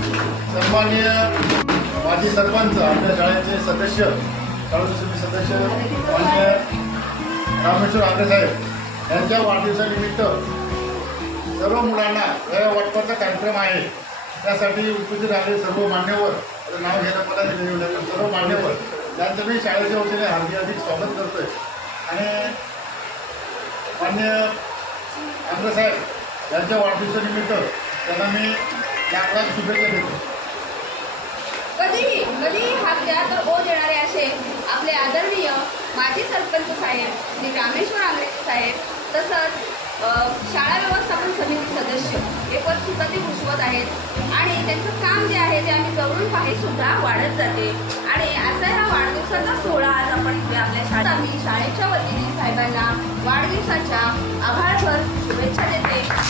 सन्माननीय माजी सरपंच आपल्या शाळेचे सदस्य शाळेचे सदस्य मान्य रामेश्वर आंबे साहेब यांच्या वाढदिवसानिमित्त सर्व मुलांना या वाटपाचा कार्यक्रम आहे. त्यासाठी उपस्थित राहिलेले सर्व मान्यवर. नाव घ्यायला मला दिलेले सर्व मान्यवर. त्यांचं मी शाळेच्या वतीने हार्दिक हार्दिक स्वागत करतोय. आणि मान्य आंबे साहेब यांच्या वाढदिवसानिमित्त त्यांना मी लाख शुभेच्छा देतो कधीही कधीही हात द्या तर ओ देणारे असे. आपले आदरणीय माजी सरपंच साहेब श्री रामेश्वर आंग्रेजी साहेब तसंच शाळा व्यवस्थापन समिती सदस्य हे पद सुद्धा ते भूषवत आहेत. आणि त्यांचं काम जे आहे ते आम्ही जवळून पाही सुद्धा वाढत जाते. आणि असा ह्या वाढदिवसाचा सोहळा आज आपण इथे आपल्या शाळेत आम्ही शाळेच्या वतीने साहेबांना वाढदिवसाच्या आभारभर शुभेच्छा देते.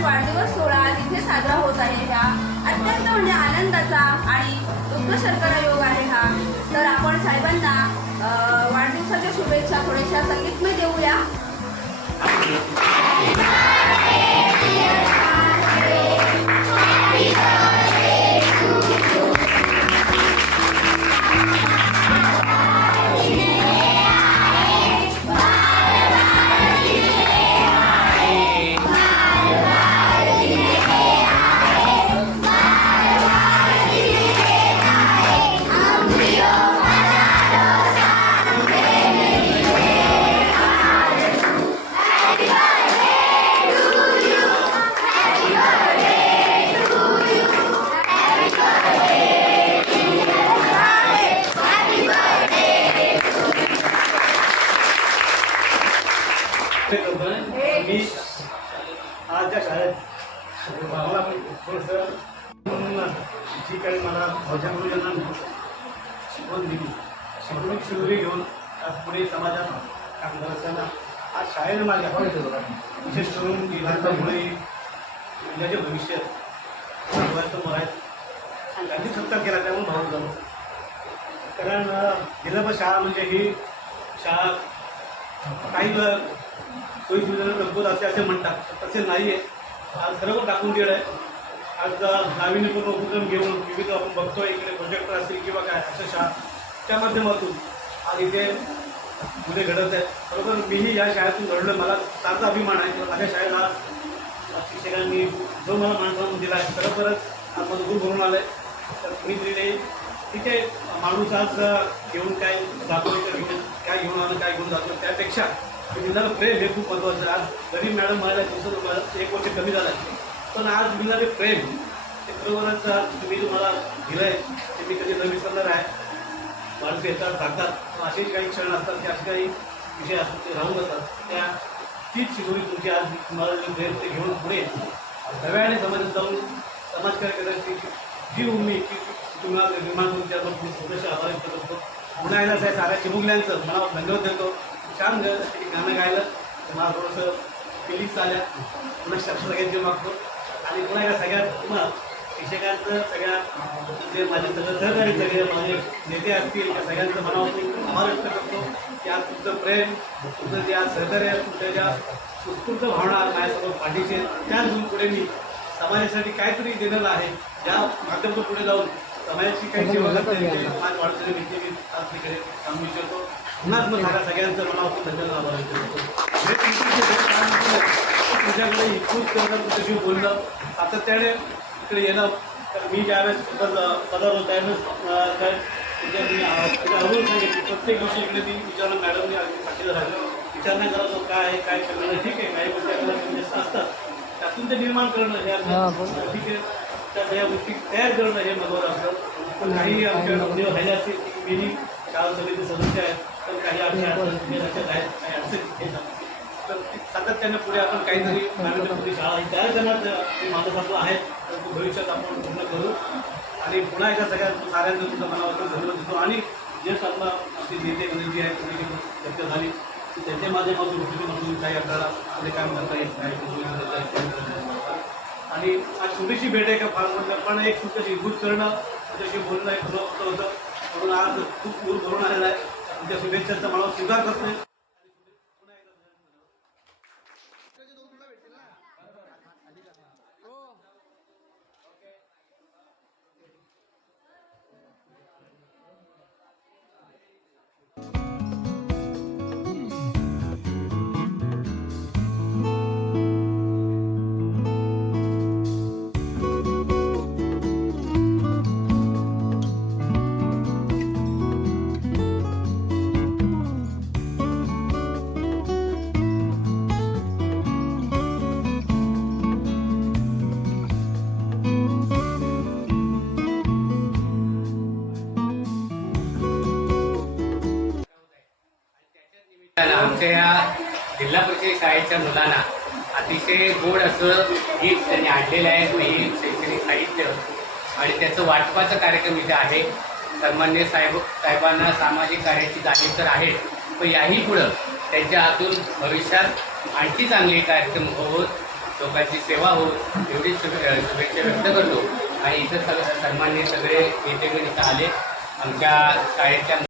वाढदिवस सोहळा तिथे साजरा होत आहे ह्या अत्यंत म्हणजे आनंदाचा आणि दुःख शर्करा योग आहे हा. तर आपण साहेबांना वाढदिवसाच्या शुभेच्छा थोड्याशा संगीतमय देऊया. आज शाळेत मला थोडंसं म्हणून जी काही मला माझ्या गुरुजनांनी शिकवण दिली. शिकवणी शिवरी घेऊन आज पुढे समाजात काम करत असताना आज शाळेनं माझ्या विशेष करून विधानसभामुळे उद्याचे भविष्य समोर आहेत त्यांनी सत्कार केला त्यामुळे भाऊ झालो. कारण विलंब शाळा म्हणजे ही शाळा काही सोयी सुविधा लवकर असे असे म्हणतात. तसे नाही आहे आज सर्व टाकून दिलं आहे. आज नाविन्यपूर्ण उपक्रम घेऊन विविध आपण बघतो इकडे प्रोजेक्टर असतील किंवा काय असं शाळा त्या माध्यमातून आज इथे मुले घडत आहेत बरोबर मीही या शाळेतून घडलो मला फारचा अभिमान आहे. किंवा माझ्या शाळेला आज शिक्षकांनी जो मला माणसांना दिला आहे खरोखरच आपण दूर भरून आलं आहे तर तुम्ही दिले तिथे माणूस आज घेऊन काय जातो काय घेऊन आलं काय घेऊन जातो त्यापेक्षा मिळणारं प्रेम हे खूप महत्त्वाचं आहे. आज गरीब मॅडम मला दिवसात एक वर्ष कमी झालं. आहे पण आज मिळणारे प्रेम. ते खरोखरच आज तुम्ही तुम्हाला दिलं आहे ते मी कधी न विसरणार आहे. माणूस येतात सांगतात. असे काही क्षण असतात की असे काही विषय असतात ते राहून जातात. त्या तीच शिकवणी तुमची आज तुम्हाला जे प्रेम ते घेऊन पुढे नव्याने समाजात जाऊन समाजकार्य करण्याची जी उमेद की तुम्हाला निर्माण करून त्याबद्दल मी थोडंसं आभार व्यक्त करतो पुन्हा एकदा साहेब साऱ्या चिमुकल्यांचं मला धन्यवाद देतो. छान ग- गाणं गायलं. मला थोडंसं फिलिंग्स आल्या पुन्हा शब्द सगळ्यांचे मागतो. आणि पुन्हा या सगळ्यात तुम्हाला शिक्षकांचं सगळ्या जे माझे सगळं सहकारी सगळे माझे नेते असतील त्या सगळ्यांचं मनापासून आभार व्यक्त करतो. की आज तुमचं प्रेम तुमचं ज्या आज सहकार्य तुमच्या ज्या उत्स्फूर्त भावना माझ्यासोबत पाठीचे त्या घेऊन पुढे मी समाजासाठी काहीतरी दिलेलं आहे. ज्या माध्यमातून पुढे जाऊन समाजाची काही सेवा करता येईल माझ्या समाज मी आज तिकडे काम इच्छितो. मग माझ्या सगळ्यांचं मनापासून धन्यवाद आभार करतो तुझ्याकडे इतकूच करणं तुझ्याशी बोलणं. सातत्याने इकडे येणं तर मी ज्यावेळेस पद पदावर त्यावेळेस तुझ्या मी अवरून सांगितलं प्रत्येक दिवशी इकडे मी विचारणं मॅडमने अगदी साक्षीदार राहिलं. विचारणा करायचो काय आहे काय करणं ठीक आहे काही गोष्टी आपल्याला म्हणजे असतात. त्यातून ते निर्माण करणं हे ठीक आहे. त्या सगळ्या गोष्टी तयार करणं हे महत्त्वाचं असतं. पण काही आमच्या राहिले असतील की मीही शाळा समिती सदस्य आहेत पण काही आमच्या अडचणी लक्षात आहेत काही अडचणी हे सांगतो. तर सातत्याने पुढे आपण काहीतरी शाळा तयार करणार माणूस आपलं आहे तर तो भविष्यात आपण पूर्ण करू. आणि पुन्हा एकदा सगळ्या साऱ्यांचं तुमच्या मनापासून धन्यवाद देतो. आणि जे आपलं आपली नेते म्हणजे जी आहे तुम्ही जी चर्चा झाली. की त्यांच्या माध्यमातून गोष्टीमधून काही आपल्याला पुढे काम करता करता येईल. आणि आज छोटीशी भेट आहे का फार म्हटलं पण एक तुमच्याशी युज करणं तुमच्याशी बोलणं एक होतं. म्हणून आज खूप दूर भरून आलेला आहे. तुमच्या शुभेच्छांचा मला स्वीकार करतोय. आमच्या या जिल्हा परिषद शाळेच्या मुलांना अतिशय गोड असं गीत त्यांनी आणलेलं आहे वही शैक्षणिक साहित्य. आणि त्याचं वाटपाचा कार्यक्रम इथे आहे. सन्मान्य साहेब साहेबांना सामाजिक कार्याची जाणीव तर आहे पण याही पुढं त्यांच्या हातून भविष्यात आणखी चांगले कार्यक्रम होत लोकांची सेवा होत एवढी शुभेच्छा व्यक्त करतो. आणि इथं सग सन्मान्य सगळे नेते इथं आले. आमच्या शाळेच्या